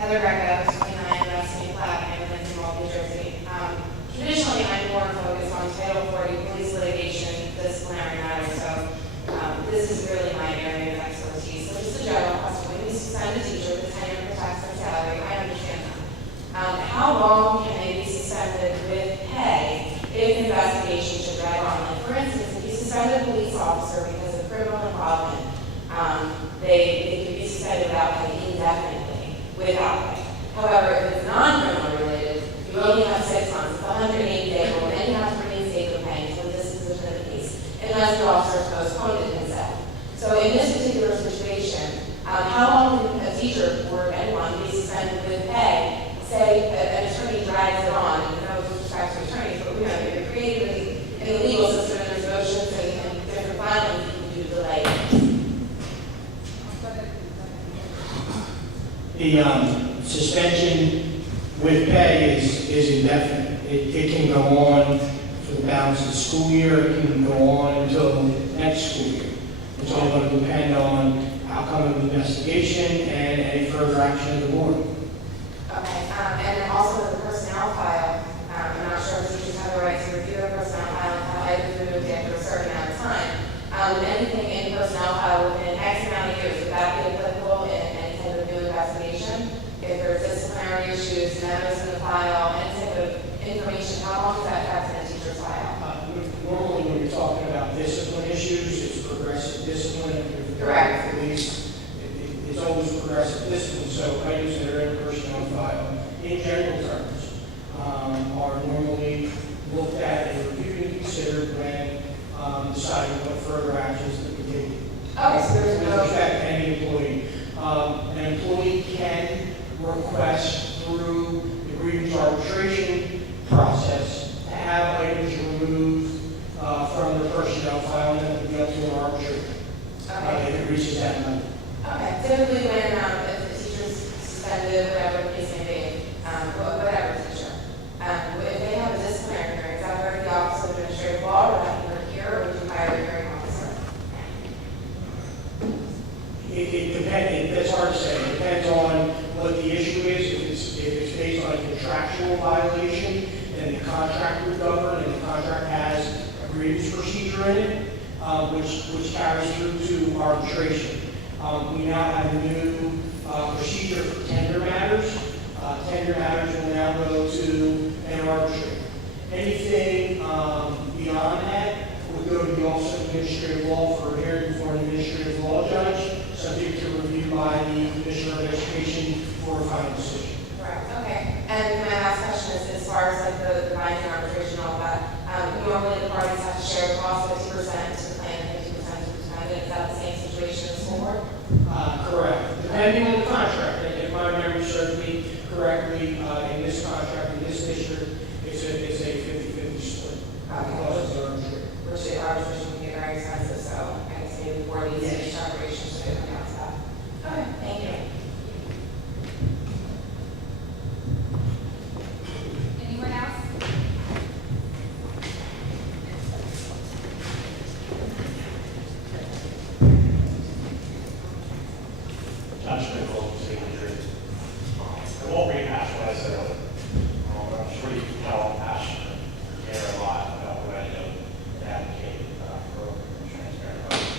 Heather Greco, 29 West New Platte, New Jersey. Traditionally, I'm more focused on Title 40 police litigation, disciplinary matters, so this is really my area of expertise. So just a general question, when you suspend a teacher, the tenure protects their salary, I understand that. How long can they be suspended with pay if investigation should drag on? Like, for instance, if you suspend a police officer because of criminal involvement, they can be suspended without pay indefinitely, without pay. However, if it's non-criminal related, you only have 6 months, it's 180-day rule, then you have to reinstate the pay until the disposition of the case, unless the officer has postponed it himself. So in this particular situation, how long can a teacher or anyone be suspended with pay? Say an attorney drags it on, and no disrespect to attorneys, but you're creating in the legal system, and there's motions and different filings you can do to delay. The suspension with pay is indefinite. It can go on for the balance of the school year. It can go on until next school year. It's all going to depend on outcome of the investigation and any further action of the board. Okay, and then also the personnel file. I'm not sure if teachers have the right to review the personnel file until items are moved after a certain amount of time. Anything in the personnel file within X amount of years, would that be applicable in any type of new investigation? If there's disciplinary issues, memos in the file, any type of information, how long does that affect in a teacher's file? Normally, when you're talking about discipline issues, it's progressive discipline. Correct. At least it's always progressive discipline. So items that are in the personnel file, in general terms, are normally looked at and reviewed and considered when deciding what further actions to be taken. Okay, so there's no affect any employee. An employee can request through the grievance arbitration process to have items removed from the personnel file and then be up to an arbitrator. Okay. If it reaches that number. Okay. Typically, when if the teacher's suspended, whatever the case may be, whatever teacher, if they have a disciplinary hearing, is that where the Office of Administrative Law, or that you here, or would you hire a hearing officer? It depends. It's hard to say. It depends on what the issue is. If it's based on a contractual violation, then the contract would govern, and the contract has a grievance procedure in it, which carries through to arbitration. We now have a new procedure for tender matters. Tender matters will now go to an arbitrator. Anything beyond that would go to the Office of Administrative Law for a hearing before an administrative law judge, subject to review by the Commissioner of Education for a final decision. Correct. Okay. And my last question is, as far as like the binding arbitration and all that, normally the parties have to share the cost 50% to the plan, 50% to the defendant. Is that the same situation as before? Correct. Depending on the contract, and if my memory serves me correctly, in this contract, in this district, it's a 50-50 split. Because it's arbitrary. Which the arbitration can get very expensive, so I guess maybe before these arbitration should come down to that. Okay, thank you. Anyone else? Josh Nickel, signature. I won't rehash what I said earlier. I'm sure you can tell I'm passionate and care a lot about what I do and advocate for transparent voting.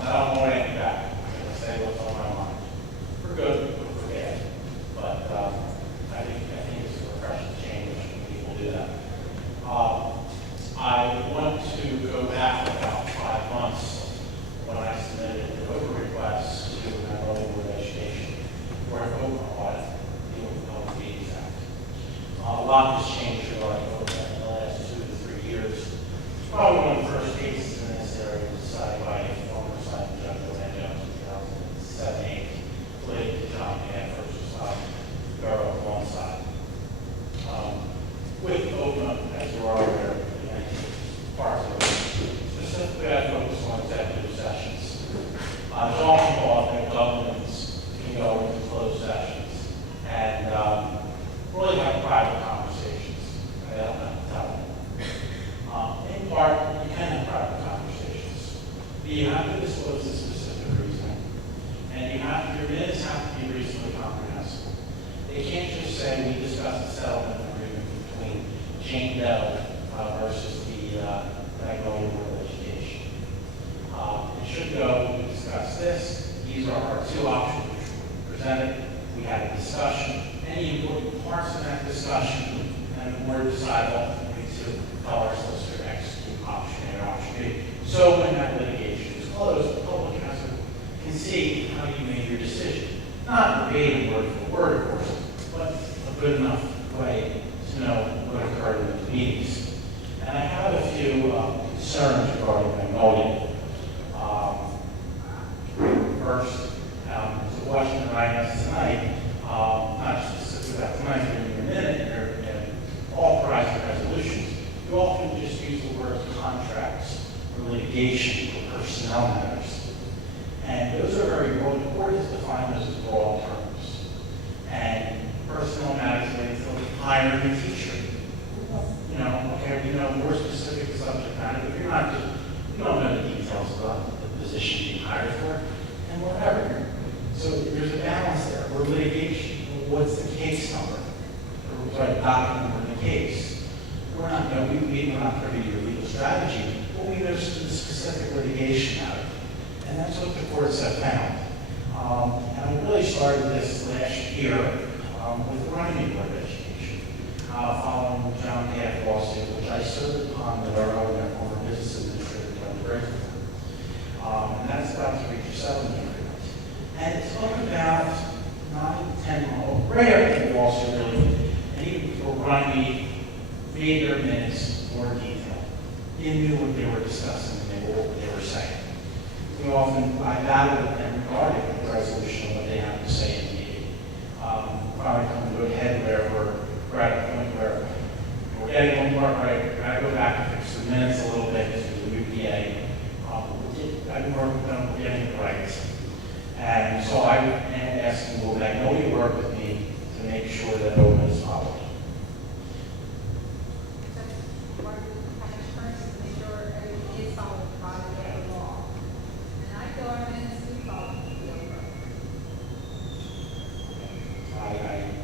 I don't want anything back. I'm going to say what's on my mind. For good or for bad. But I think it's a refreshing change when people do that. I want to go back about 5 months when I submitted the OPA request to the Magnolia Board of Education for an OPA audit, the Open Public Meetings Act. A lot has changed regarding OPA in the last 2 to 3 years. Probably one of the first cases in this area was decided by a former Simon Judge Orlando in 2007-8, related to John Mann versus Borough of one side. With OPA, as you are aware, parts of it, specifically I focus on executive sessions. There's often thought that governments can go into closed sessions and really have private conversations. These are our two options which were presented. We had a discussion. Any important parts of that discussion, and the board decided ultimately to tell our solicitor execute option A or option B. So when that litigation is closed, the public can see how you made your decision. Not verbatim word for word, of course, but a good enough way to know what occurred in the meetings. And I have a few concerns regarding Magnolia. First, to Washington IS tonight, not specifically about tonight, but in a minute, and authorizing resolutions, you often just use the word contracts or litigation or personnel matters. And those are very broad. The court has defined those as broad terms. And personnel matters related to hiring a teacher. You know, okay, we know more specific subject matter, but you're not just, you don't know the details about the position being hired for, and whatever. So there's a balance there. We're litigation. What's the case number? Or sorry, document number in the case. We're not, you know, we're not privy to your legal strategy, but we know the specific litigation matter. And that's what the courts have found. And I really started this last year with the Magnolia Board of Education, following the John Taft lawsuit, which I served upon with our own former business administrator, John Griffin. And that's about to reach a settlement agreement. And it's only about 9, 10 months, right after the lawsuit really, and even before Ronnie made their minutes more detailed. They knew what they were discussing and they knew what they were saying. We often, I battle with them regarding the resolution of what they have to say in the meeting. Probably come to a head where we're at a point where we're getting one more right. We're going to go back and fix the minutes a little bit to the UPA. I've been working with them, we're getting it right. And so I am asking, will Magnolia work with me to make sure that OMA is followed?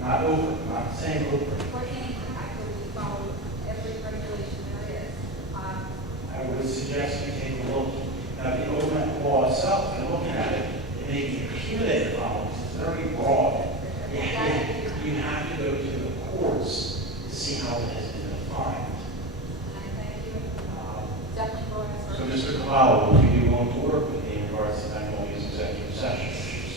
Not over, not saying over. For any practice, we follow every regulation there is. I would suggest you take a look at the OMA law itself and looking at it, it may be accumulated problems. It's very broad. You have to go to the courts to see how it has been defined. And I thank you. Definitely for us. So, Mr. Cavallo, would you be willing to work with me in regards to Magnolia's executive session issues?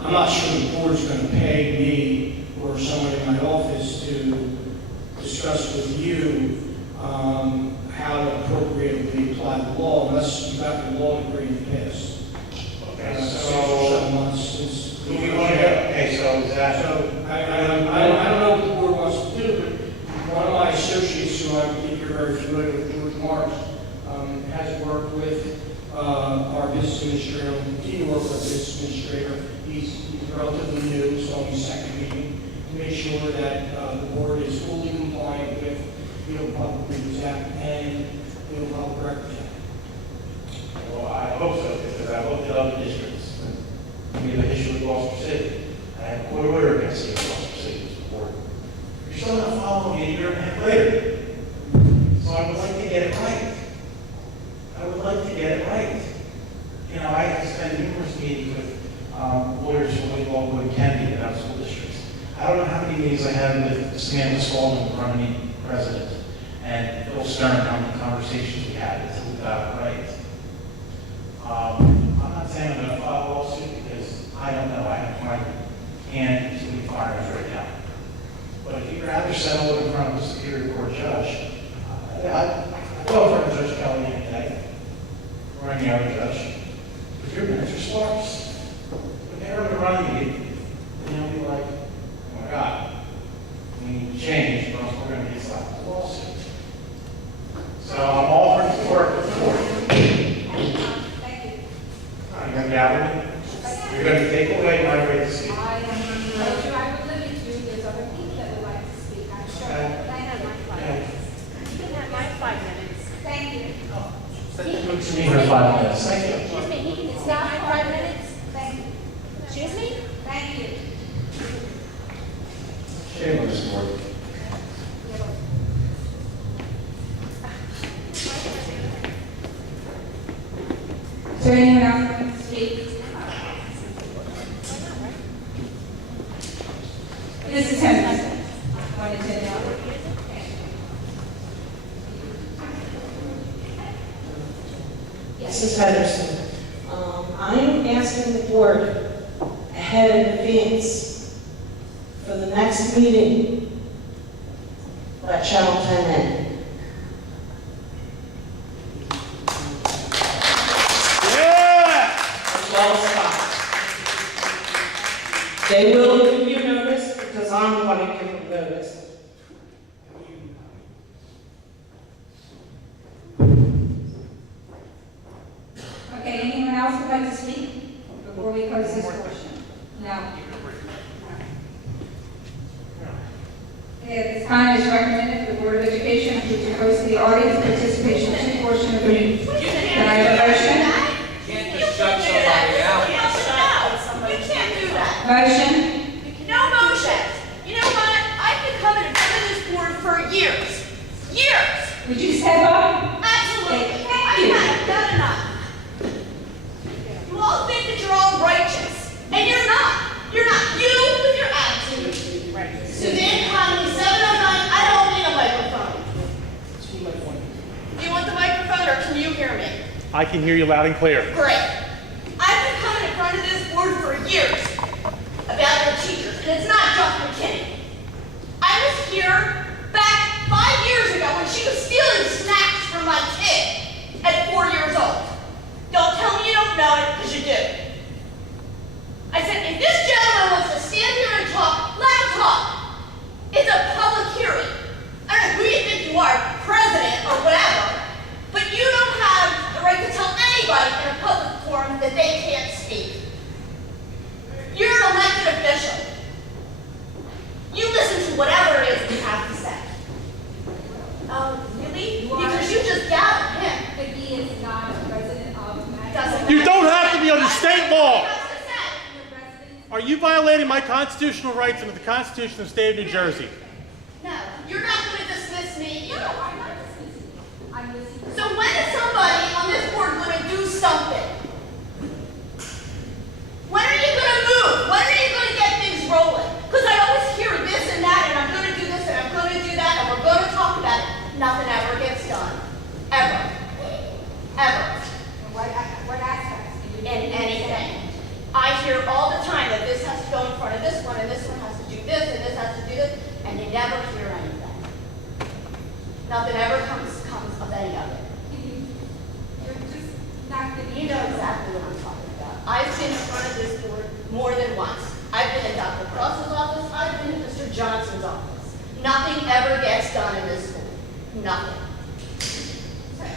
I'm not sure the board's going to pay me or someone in my office to discuss with you how to appropriately apply the law unless you got the law degree passed. Okay, So months since. do we want to go? Okay, so is that? So I don't know what the board wants to do, but one of my associates, who I think you're very familiar with, George Marks, has worked with our business administrator, will continue to work with our business administrator. He's relatively new, so on his second meeting, to make sure that the board is fully compliant with the Public Meetings Act and the Public Records Act. Well, I hope so, because I looked at other districts. We have an issue with Gloucester City. I had a court order against the Gloucester City before. You're still not following me a year and a half later. So I would like to get it right. I would like to get it right. You know, I have spent numerous meetings with lawyers from Lake and Kennedy about school districts. I don't know how many meetings I had with Samantha Spalding, the Running president, and Phil Stern, how many conversations we had until we got it right. I'm not saying I'm going to file a lawsuit because I don't know. I have my hand to the fires right now. But if you'd rather settle it in front of a Superior Court judge, I'd go in front of Judge Kelly any day, or any other judge. If your minutes are sparse, when they're running meeting, they'll be like, oh my God, we need to change, or else we're going to get slapped with a lawsuit. So I'm offering to work with the court. Thank you. You're going to gather me? You're going to take away my right to speak. I told you I would limit you. There's other people that would like to speak. I'm sure. Okay. I have my 5 minutes. You can have my 5 minutes. Thank you. Look to me for 5 minutes. Thank you. Excuse me, it's not my 5 minutes. Thank you. Excuse me? Thank you. Shame on this board. there anyone else who wants to speak? Mrs. Henderson. Wanted to know. Mrs. Henderson, I'm asking the board ahead in advance for the next meeting at Channel 10A. As well as Fox. They will give you notice because I'm going to give them notice. Okay, anyone else would like to speak before we close this portion? No. Okay, at this time, it's recommended the Board of Education to host the audience participation portion of the meeting. Can I have a motion? Can't just shut somebody out. You can't do that. Motion? No motion. You know what? I've been coming in front of this board for years. Years. Would you step up? Absolutely. Thank I've you. had enough. You all think that you're all righteous, and you're not. You're not. You with your attitude. Suzanne Conley, 709. I don't need a microphone. Do you want the microphone, or can you hear me? I can hear you loud and clear. Great. I've been coming in front of this board for years about your teachers, and it's not just McKinney. I was here back 5 years ago when she was stealing snacks from my kid at 4 years old. Don't tell me you don't know it, because you do. I said, if this gentleman wants to stand here and talk, let him talk. It's a public hearing. I don't know who you think you are, president or whatever, but you don't have the right to tell anybody in a public forum that they can't speak. You're an elected official. You listen to whatever it is you have to say. Oh, really? Because you just gathered him. But he is not a president of Doesn't You don't have to be under state law. What else to say? Are you violating my constitutional rights under the Constitution of the State of New Jersey? No, you're not going to dismiss me either. I'm not dismissing you. I'm listening. So when is somebody on this board going to do something? When are you going to move? When are you going to get things rolling? Because I always hear this and that, and I'm going to do this and I'm going to do that, and we're going to talk about it. Nothing ever gets done. Ever. Ever. What aspects do you? In anything. I hear all the time that this has to go in front of this one, and this one has to do this, and this has to do this, and you never hear anything. Nothing ever comes of any of it. You're just not going to. You know exactly what I'm talking about. I've been in front of this board more than once. I've been in Dr. Cross's office. I've been in Mr. Johnson's office. Nothing ever gets done in this school. Nothing.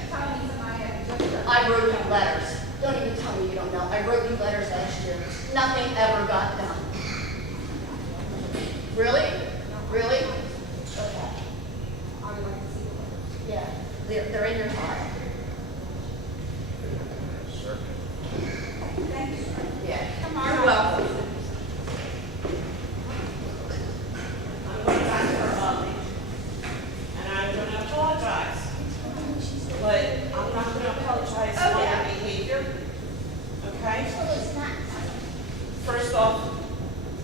Tell me somebody had just. I wrote you letters. Don't even tell me you don't know. I wrote you letters last year. Nothing ever got done. Really? Really? Okay. I would like to see the letter. Yeah. They're in your heart. Thank you, sir. Yeah. Come on. You're welcome. I'm going back to her ugly. And I'm going to apologize. But I'm not going to apologize for your behavior. Okay? First off,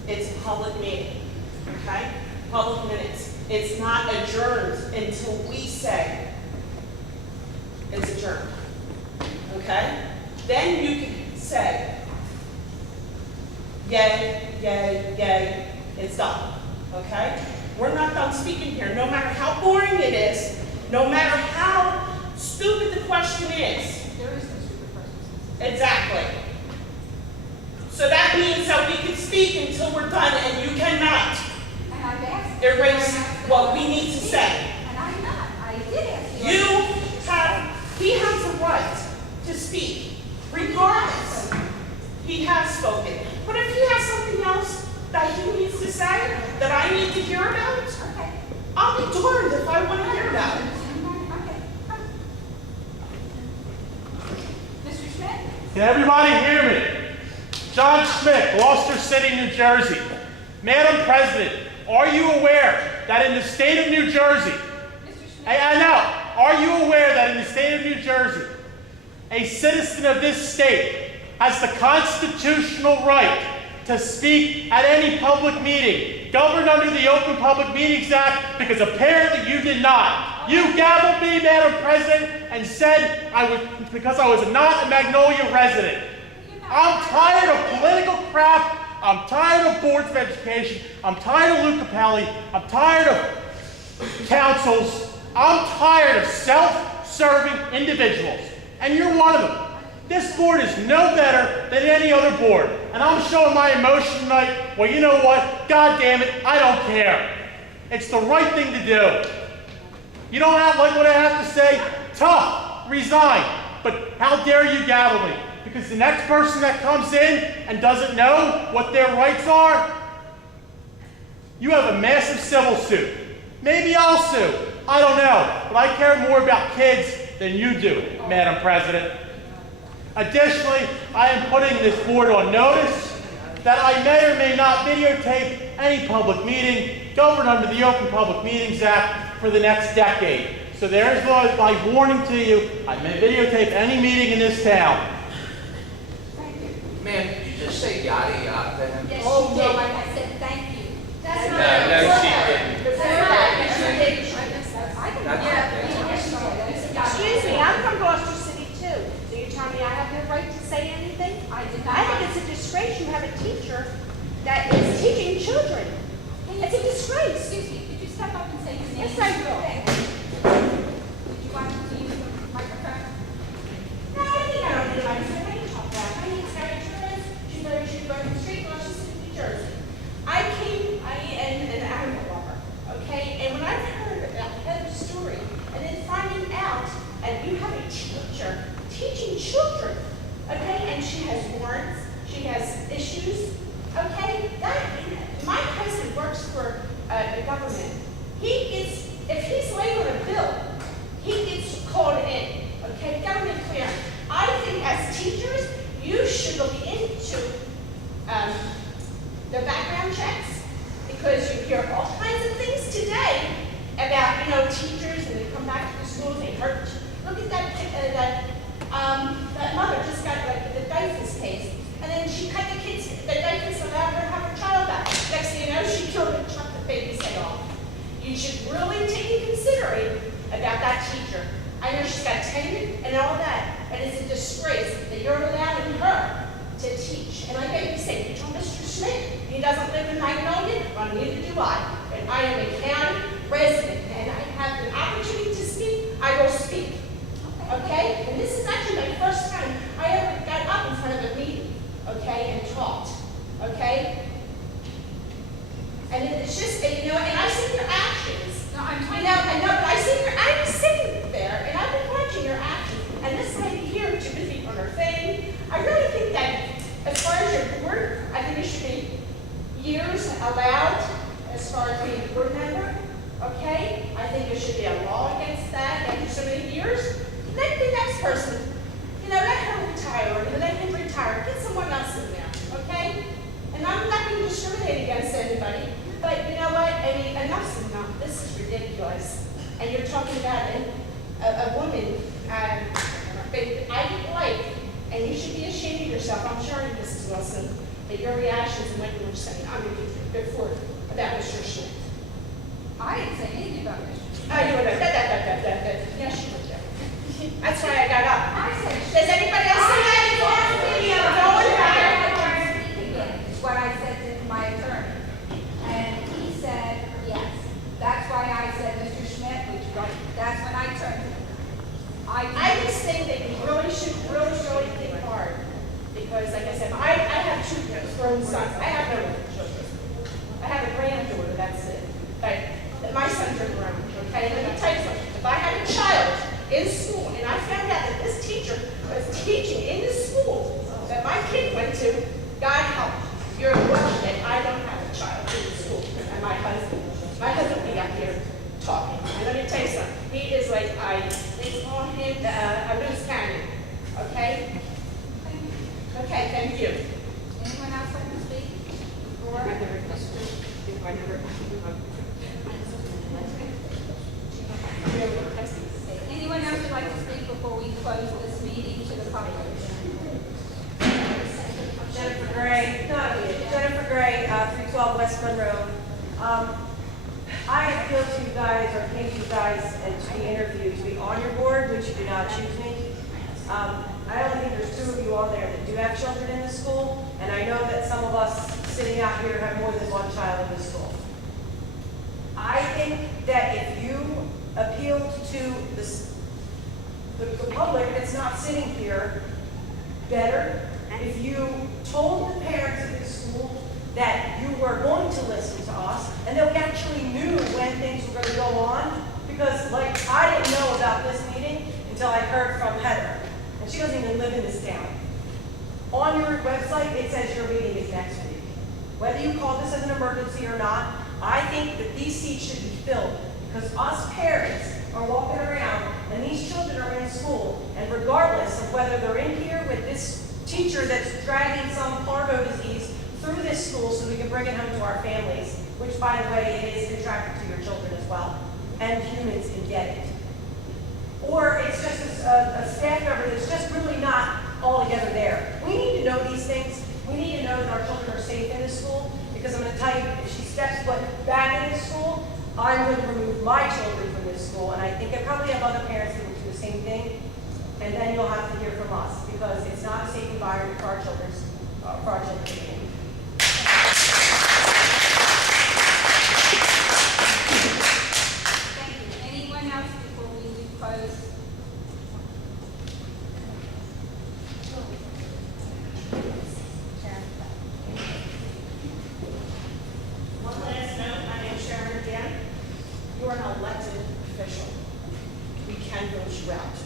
it's a public meeting. Okay? Public minutes. It's not adjourned until we say it's adjourned. Okay? Then you can say, yay, yay, yay, it's done. Okay? We're not done speaking here. No matter how boring it is, no matter how stupid the question is. There is no stupid question. Exactly. So that means that we can speak until we're done, and you cannot And I've asked. erase what we need to say. And I'm not. I did ask you. He has a right to speak, regardless. He has spoken. But if he has something else that he needs to say, that I need to hear about, Okay. I'll be darned if I want to hear about it. Okay. Mr. Schmidt? Can everybody hear me? John Schmidt, Gloucester City, New Jersey. Madam President, are you aware that in the state of New Jersey, Mr. Schmidt? I know, are you aware that in the state of New Jersey, A citizen of this state has the constitutional right to speak at any public meeting, governed under the Open Public Meetings Act, because apparently you did not. You gavelled me, Madam President, and said because I was not a Magnolia resident. I'm tired of political crap. I'm tired of boards of education. I'm tired of Luke Capelli. I'm tired of councils. I'm tired of self-serving individuals. And you're one of them. This board is no better than any other board. And I'm showing my emotion tonight. Well, you know what? God damn it, I don't care. It's the right thing to do. You don't like what I have to say? Tough. Resign. But how dare you gavel me? Because the next person that comes in and doesn't know what their rights are, you have a massive civil suit. Maybe I'll sue. I don't know. But I care more about kids than you do, Madam President. Additionally, I am putting this board on notice that I may or may not videotape any public meeting governed under the Open Public Meetings Act for the next decade. So there's my warning to you. I may videotape any meeting in this town. Ma'am, did you just say yada yada to him? Yes, Oh, she no. did. Like I said, thank you. That's No, not. no, she didn't. That's not. Yes, you did. I can, That's excuse me, I'm from Gloucester City too. So you're telling me I have no right to say anything? I did not. I think it's a disgrace you have a teacher that is teaching children. It's a disgrace. Excuse me, could you step up and say your name? Yes, I will. Would you like to use the microphone? No, I think I don't need my name. I can talk that. My name is Harry Torres, 232 Broken Street, Gloucester City, New Jersey. I am an animal lover, okay? And when I heard about Heather's story, and then finding out that you have a teacher teaching children, okay? And she has warrants, she has issues, okay? My husband works for the government. If he's late on a bill, he gets called in, okay? Government clearance. I think as teachers, you should look into the background checks, because you hear all kinds of things today about, teachers, and they come back to the schools, they hurt. Look at that mother just got the Dyfus case, and then she cut the Dyfus allowed her to have her child back. Next thing you know, she killed and chopped the baby's head off. You should really take into consideration about that teacher. I know she's got tenure and all that, but it's a disgrace that you're allowing her to teach. And I bet you say, you told Mr. Schmidt, he doesn't live in Magnolia, well, neither do I. And I am a county resident, and I have the opportunity to speak, I will speak. Okay? And this is actually my first time I ever got up in front of a meeting, okay, and talked. Okay? And it's just, and I've seen your actions. No, I'm trying I know, but I was sitting there, and I've been watching your actions. And this lady here, too busy on her thing. I really think that, as far as your board, I think it should be years allowed as far as being a board member. Okay? I think there should be a law against that after so many years. Let the next person, let her retire, or let him retire. Get someone else in there. Okay? And I'm not going to discriminate against anybody, but you know what? I mean, enough's enough. This is ridiculous. And you're talking about a woman that I didn't like, and you should be ashamed of yourself. I'm sure, Mrs. Wilson, that your reactions and what you were saying before about Mr. Schmidt. I didn't say anything about Mr. Schmidt. Oh, you were there. Yes, you were there. That's why I got up. I said, Does anybody else say that? is what I said to my attorney. And he said, yes. That's why I said, Mr. Schmidt, would you like, that's when I turned to him. I just think that you really should really think hard. Because, like I said, I have two grown sons. I have no children. I have a granddaughter, that's it. But my sons are grown, okay? Let me tell you something. If I had a child in school, and I found out that this teacher was teaching in the school that my kid went to, God help, you're lucky that I don't have a child in the school. And my husband will be up here talking. And let me tell you something. He is like, they call him a loose cannon, okay? Okay, thank you. Anyone else like to speak? Before Anyone else would like to speak before we close this meeting to the Monroe. I appeal to you guys, or came to you guys, and to be interviewed, to be on your board, which you do not choose me. I only think there's 2 of you on there that do have children in this school, and I know that some of us sitting out here have more than 1 child in this school. I think that if you appealed to the public that's not sitting here better, if you told the parents of this school that you were going to listen to us, and that we actually knew when things were going to go on, because like I didn't know about this meeting until I heard from Heather, and she doesn't even live in this town. On your website, it says your meeting is next week. Whether you call this as an emergency or not, I think that these seats should be filled, because us parents are walking around, and these children are in school, and regardless of whether they're in here with this teacher that's dragging some parvo disease through this school so we can bring it home to our families, which, by the way, it is contracted to your children as well, and humans can get it. Or it's just a staff member that's just really not altogether there. We need to know these things. We need to know that our children are safe in this school, because I'm going to tell you, if she steps foot back in this school, I'm going to remove my children from this school, and I think I probably have other parents that will do the same thing, and then you'll have to hear from us, because it's not a safe environment for our children to be in. Thank you. Anyone else before we do close? One last note, my name's Sharon again. You're an elected official. We can vote you out.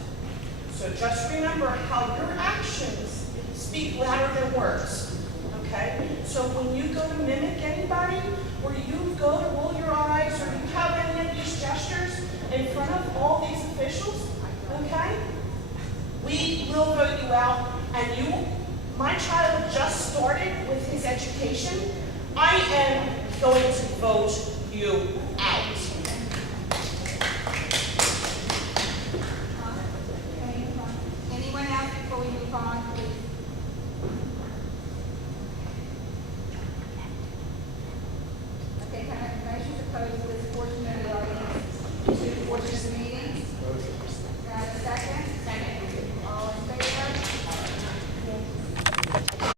So just remember how your actions speak louder than words, okay? So when you go to mimic anybody, or you go to roll your eyes, or you have any of these gestures in front of all these officials, okay? We will vote you out, and my child just started with his education. I am going to vote you out.